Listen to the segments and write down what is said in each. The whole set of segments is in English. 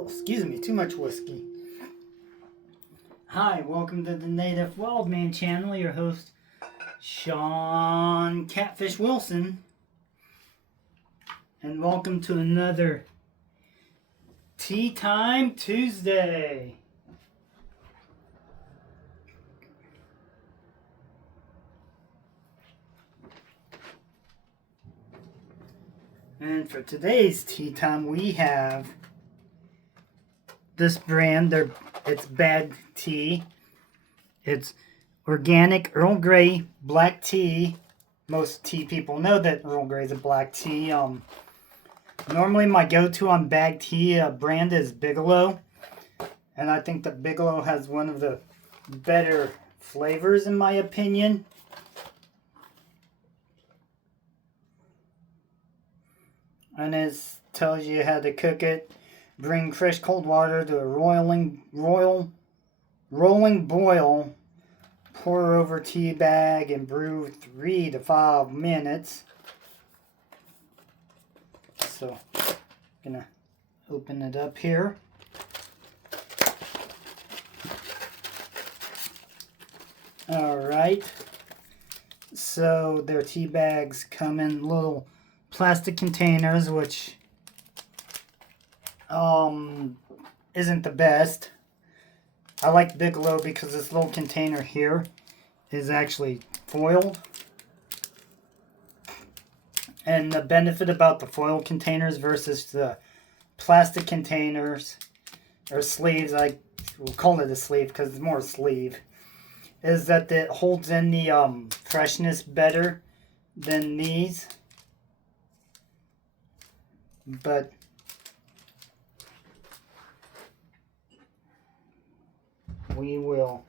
Oh, excuse me, too much whiskey. Hi, welcome to the Native Wildman channel. Your host, Sean Catfish Wilson. And welcome to another Tea Time Tuesday. And for today's tea time, we have this brand. It's Bag Tea. It's organic Earl Grey black tea. Most tea people know that Earl Grey is a black tea. Normally my go-to on Bag Tea brand is Bigelow. And I think that Bigelow has one of the better flavors in my opinion. And it tells you how to cook it. Bring fresh cold water to a rolling boil. Pour over tea bag and brew 3 to 5 minutes. So, I'm gonna open it up here. Alright. So, their tea bags come in little plastic containers, which isn't the best. I like Bigelow because this little container here is actually foiled. And the benefit about the foil containers versus the plastic containers or sleeves, I will call it a sleeve because it's more a sleeve, is that it holds in the freshness better than these. But we will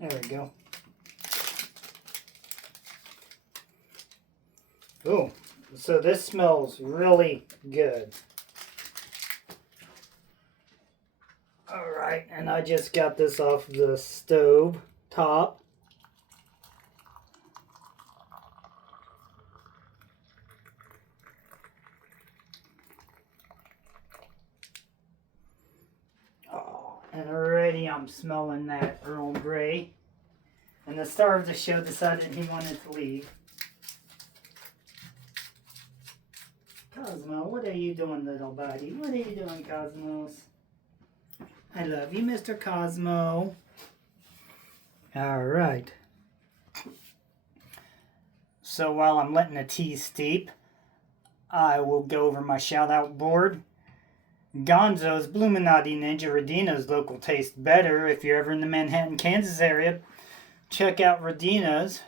there we go. Oh, so this smells really good. Alright, and I just got this off the stove top. And already I'm smelling that Earl Grey. And the star of the show decided he wanted to leave. Cosmo, what are you doing, little buddy? What are you doing, Cosmos? I love you, Mr. Cosmo. Alright. So while I'm letting the tea steep, I will go over my shout-out board. Gonzo's, Bluminati, Ninja, Radina's local taste better. If you're ever in the Manhattan, Kansas area, check out Radina's.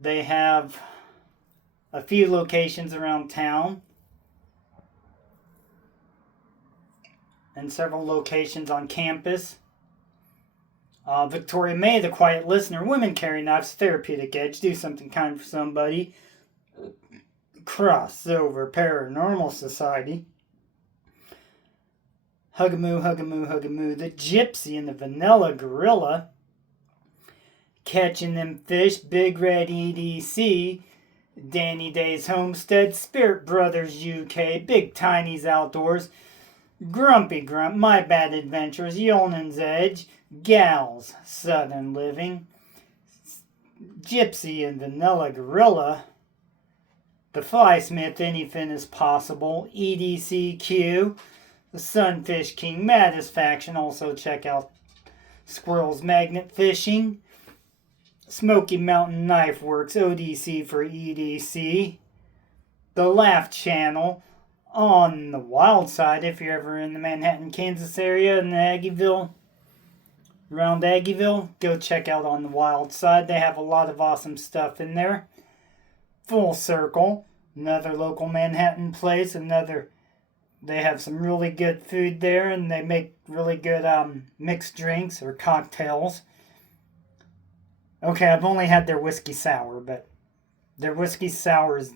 They have a few locations around town and several locations on campus. Victoria May, the quiet listener. Women carry knives, therapeutic edge. Do something kind for somebody. Crossover Paranormal Society. Hugamoo, Hugamoo, Hugamoo, the Gypsy and the Vanilla Gorilla. Catching Them Fish, Big Red EDC. Danny Day's Homestead, Spirit Brothers UK, Big Tiny's Outdoors. Grumpy Grump, My Bad Adventures, Yolnan's Edge. Gals, Southern Living. Gypsy and Vanilla Gorilla. The Fly Smith, Anything is Possible. EDCQ. The Sunfish King, Maddisfaction. Also check out Squirrel's Magnet Fishing. Smoky Mountain Knife Works, ODC for EDC. The Laugh Channel. On the wild side, if you're ever in the Manhattan, Kansas area, in the Aggieville, around Aggieville, go check out On the Wild Side. They have a lot of awesome stuff in there. Full Circle, another local Manhattan place, they have some really good food there, and they make really good mixed drinks or cocktails. Okay, I've only had their whiskey sour, but their whiskey sour is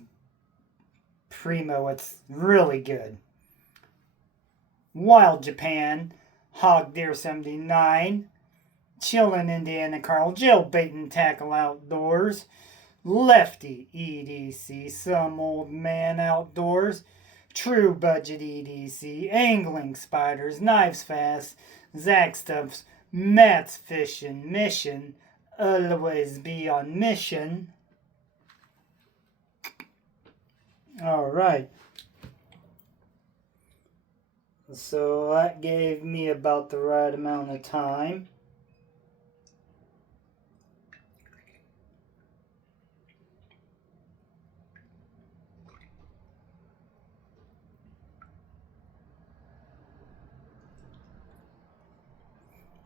primo. It's really good. Wild Japan, Hog Deer 79, Chillin' Indiana Carl, Jailbait and Tackle Outdoors, Lefty EDC, Some Old Man Outdoors, True Budget EDC, Angling Spiders, Knives Fast, Zach Stuffs, Matt's Fishing Mission, Always Be on Mission. Alright. So that gave me about the right amount of time.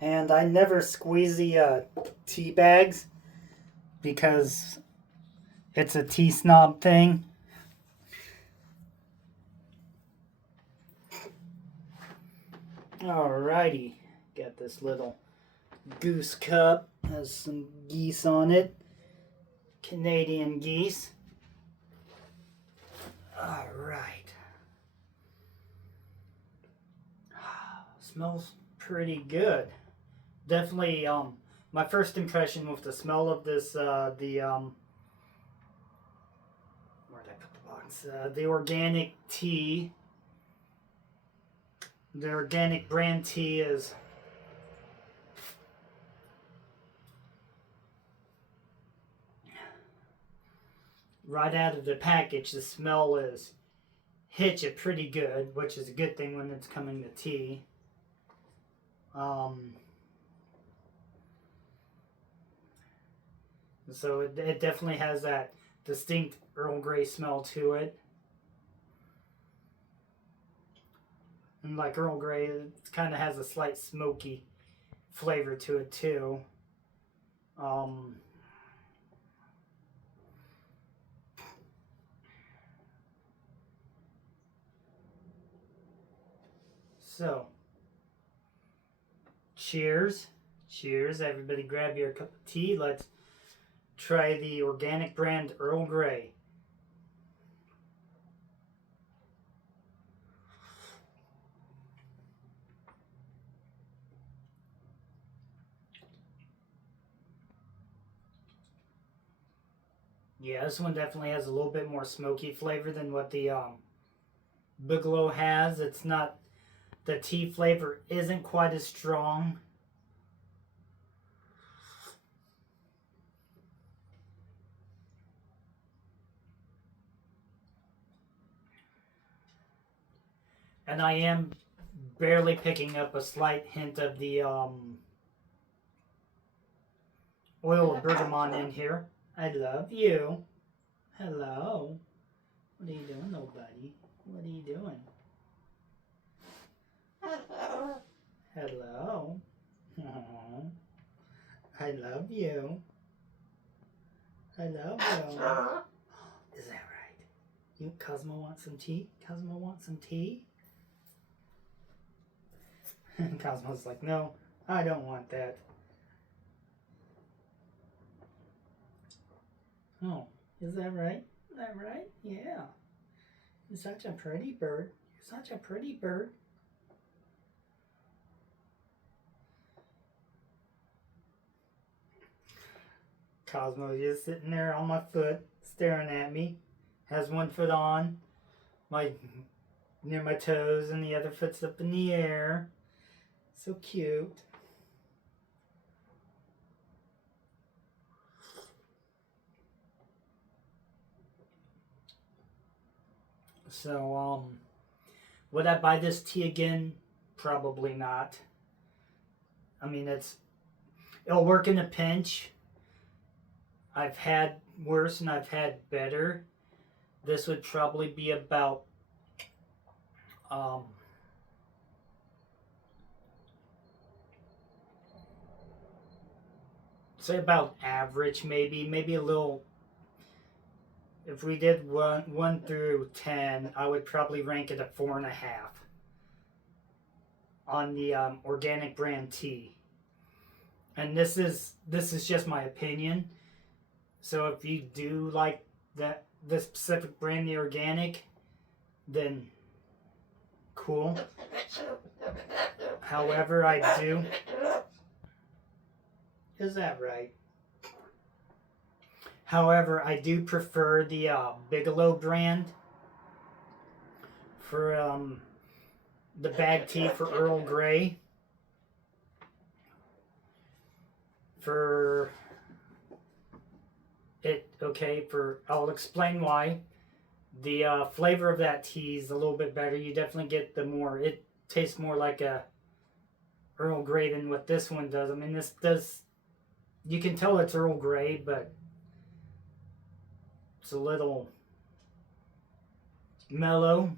And I never squeeze the tea bags because it's a tea snob thing. Alrighty, got this little goose cup, has some geese on it, Canadian geese. Alright. Smells pretty good. Definitely, my first impression with the smell of this, where'd I put the box? The organic tea. The organic brand tea is right out of the package. The smell is hits it pretty good, which is a good thing when it's coming to tea. So it definitely has that distinct Earl Grey smell to it. And like Earl Grey, it kind of has a slight smoky flavor to it too. So, cheers. Cheers. Everybody grab your cup of tea. Let's try the organic brand Earl Grey. Yeah, this one definitely has a little bit more smoky flavor than what the Bigelow has. It's not, the tea flavor isn't quite as strong. And I am barely picking up a slight hint of the oil of bergamot in here. I love you. Hello. What are you doing, nobody? What are you doing? Hello. Aww. I love you. I love you. Is that right? You, Cosmo, want some tea? Cosmo want some tea? Cosmo's like, no, I don't want that. Oh, is that right? Is that right? Yeah. You're such a pretty bird. You're such a pretty bird. Cosmo just sitting there on my foot, staring at me. Has one foot on, near my toes, and the other foot's up in the air. So cute. So, would I buy this tea again? Probably not. I mean, it'll work in a pinch. I've had worse and I've had better. This would probably be about say about average, maybe a little. If we did one through 10, I would probably rank it a 4.5 on the organic brand tea. And this is just my opinion. So if you do like this specific brand, the organic, then cool. However, I do. Is that right? However, I do prefer the Bigelow brand for the bag tea for Earl Grey. For it, okay, I'll explain why. The flavor of that tea is a little bit better. You definitely get it tastes more like a Earl Grey than what this one does. I mean, this does, you can tell it's Earl Grey, but it's a little mellow.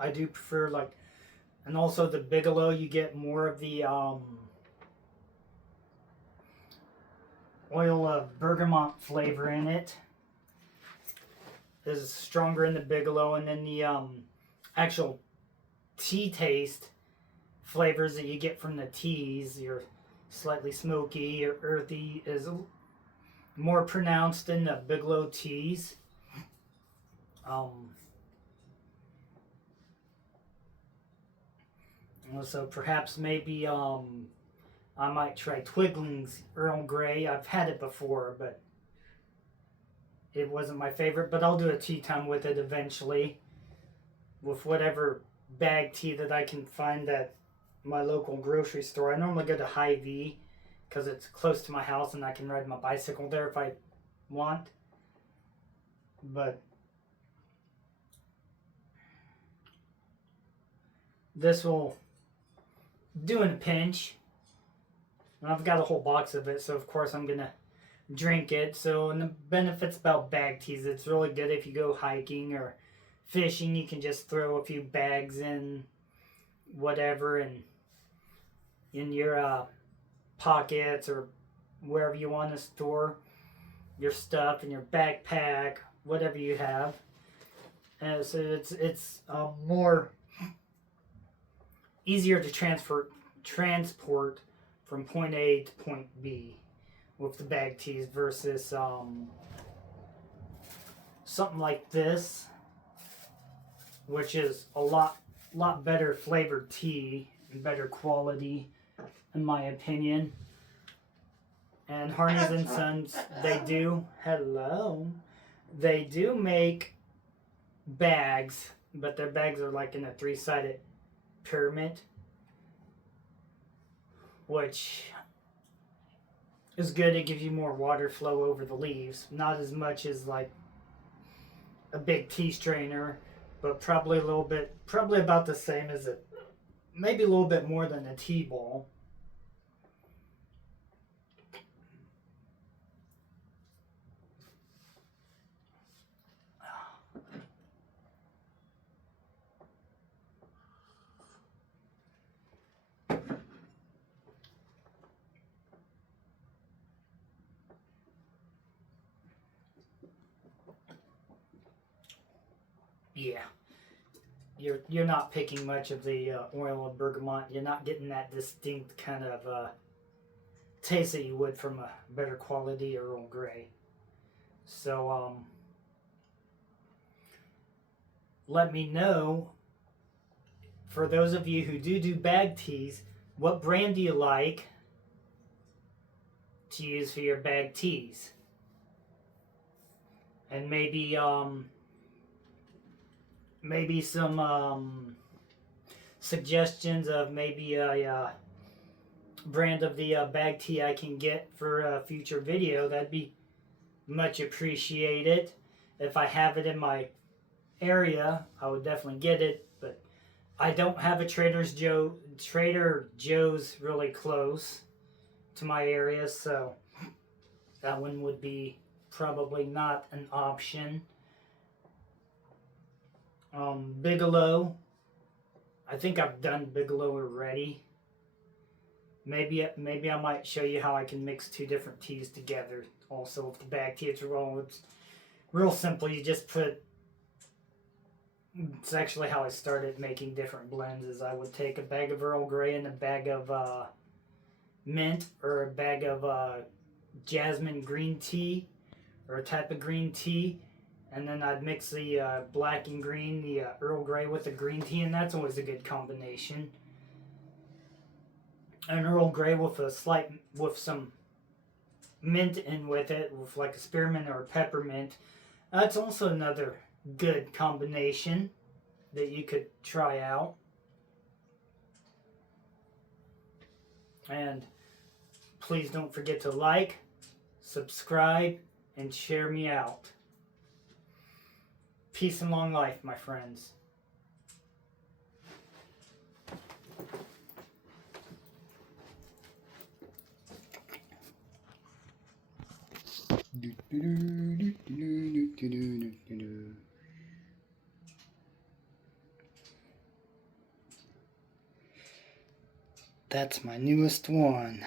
I do prefer and also the Bigelow, you get more of the oil of bergamot flavor in it. Is stronger in the Bigelow, and then the actual tea taste flavors that you get from the teas, your slightly smoky or earthy, is more pronounced in the Bigelow teas. So perhaps maybe I might try Twigling's Earl Grey. I've had it before, but it wasn't my favorite. But I'll do a tea time with it eventually, with whatever bag tea that I can find at my local grocery store. I normally go to Hy-Vee because it's close to my house and I can ride my bicycle there if I want. But this will do in a pinch. And I've got a whole box of it, so of course I'm gonna drink it. So, and the benefits about bag teas, it's really good if you go hiking or fishing. You can just throw a few bags in whatever and in your pockets or wherever you want to store your stuff, in your backpack, whatever you have. And so it's more easier to transport from point A to point B with the bag teas versus something like this, which is a lot better flavored tea and better quality, in my opinion. And Harney's and Sons, they do make bags, but their bags are like in a 3-sided pyramid, which is good. It gives you more water flow over the leaves, not as much as like a big tea strainer, but probably about the same as it, maybe a little bit more than a tea ball. Yeah, you're not picking much of the oil of bergamot. You're not getting that distinct kind of taste that you would from a better quality Earl Grey. So let me know, for those of you who do bag teas, what brand do you like to use for your bag teas? And maybe some suggestions of maybe a brand of the bag tea I can get for a future video. That'd be much appreciated. If I have it in my area, I would definitely get it, but I don't have a Trader Joe's really close to my area, so that one would be probably not an option. Bigelow, I think I've done Bigelow already. Maybe I might show you how I can mix 2 different teas together. Also, with the bag tea, it's real simple. You just put. It's actually how I started making different blends. Is I would take a bag of Earl Grey and a bag of mint, or a bag of jasmine green tea, or a type of green tea, And then I'd mix the black and green, the Earl Grey with the green tea, and that's always a good combination. An Earl Grey with some mint in with it, with like a spearmint or a peppermint. That's also another good combination that you could try out. And please don't forget to like, subscribe, and share me out. Peace and long life, my friends. That's my newest one.